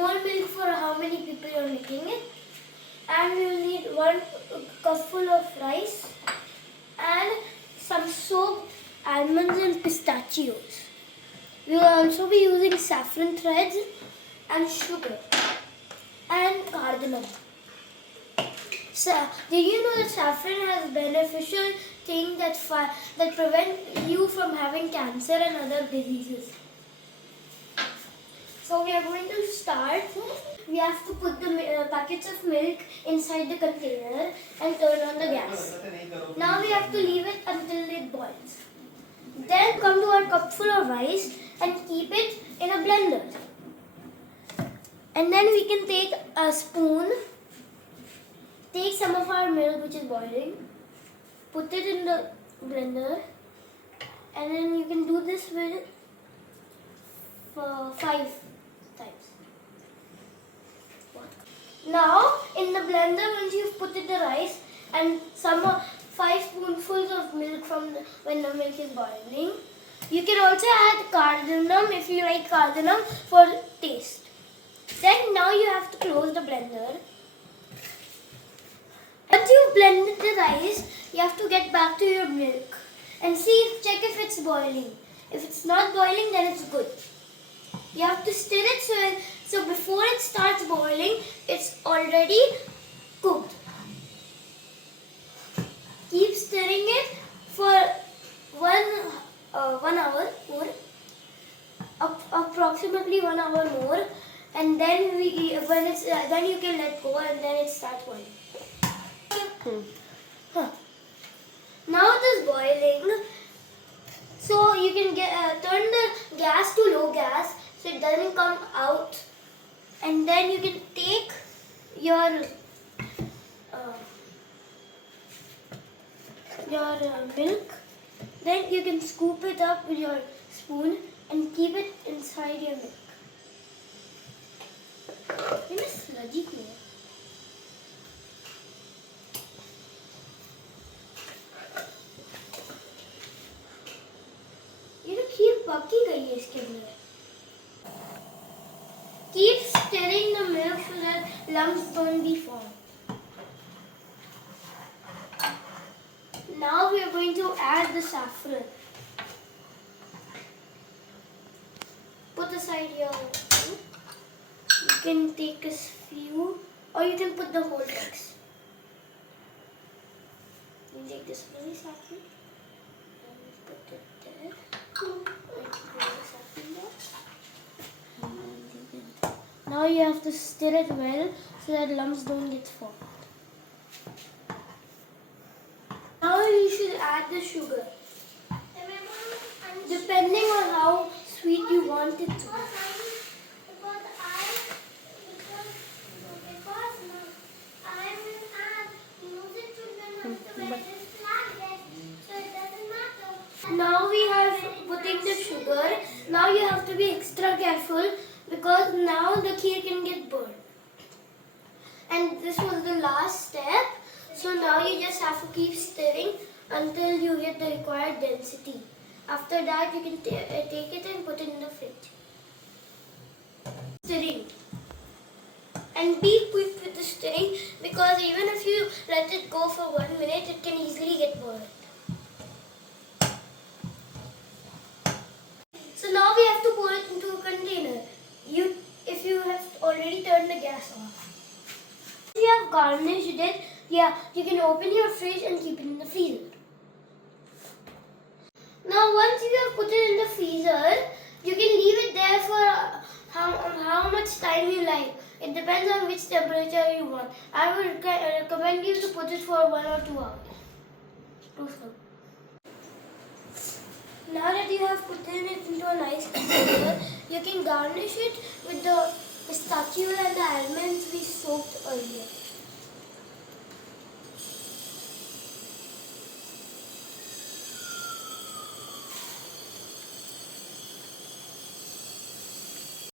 small milk for how many people you're making it. And we will need 1 cupful of rice and some soaked almonds and pistachios. We will also be using saffron threads and sugar and cardamom. So, did you know that saffron has beneficial things that prevent you from having cancer and other diseases? So we are going to start. We have to put the packets of milk inside the container and turn on the gas. Now we have to leave it until it boils. Then come to our cupful of rice and keep it in a blender. And then we can take a spoon, take some of our milk which is boiling, put it in the blender, and then you can do this with 5 times. Now in the blender, once you've put in the rice and some 5 spoonfuls of milk when the milk is boiling, you can also add cardamom if you like cardamom for taste. Then now you have to close the blender. Once you've blended the rice, you have to get back to your milk and check if it's boiling. If it's not boiling, then it's good. You have to stir it so before it starts boiling, it's already cooked. Keep stirring it for 1 hour more, approximately 1 hour more, and then then you can let go and then it starts boiling. Now it is boiling, so you can turn the gas to low gas so it doesn't come out, and then you can take your milk. Then you can scoop it up with your spoon and keep it inside your milk. ये ना sludgy क्यों है? ये ना खीर पकी गई है इसके अंदर. Keep stirring the milk so that lumps don't be formed. Now we are going to add the saffron. Put aside your thing. You can take a few, or you can put the whole mix. You take this mini saffron and put it there. And put the saffron there. Now you have to stir it well so that lumps don't get formed. Now you should add the sugar, depending on how sweet you want it to be. Now we have putting the sugar. Now you have to be extra careful because now the kheer can get burned. And this was the last step. So now you just have to keep stirring until you get the required density. After that you can take it and put it in the fridge. Stirring. And be quick with the stirring because even if you let it go for 1 minute, it can easily get burned. So now we have to pour it into a container. If you have already turned the gas off. If you have garnished it, you can open your fridge and keep it in the freezer. Now once you have put it in the freezer, you can leave it there for how much time you like. It depends on which temperature you want. I would recommend you to put it for 1 or 2 hours. Now that you have put it into a nice container, you can garnish it with the pistachios and the almonds we soaked earlier.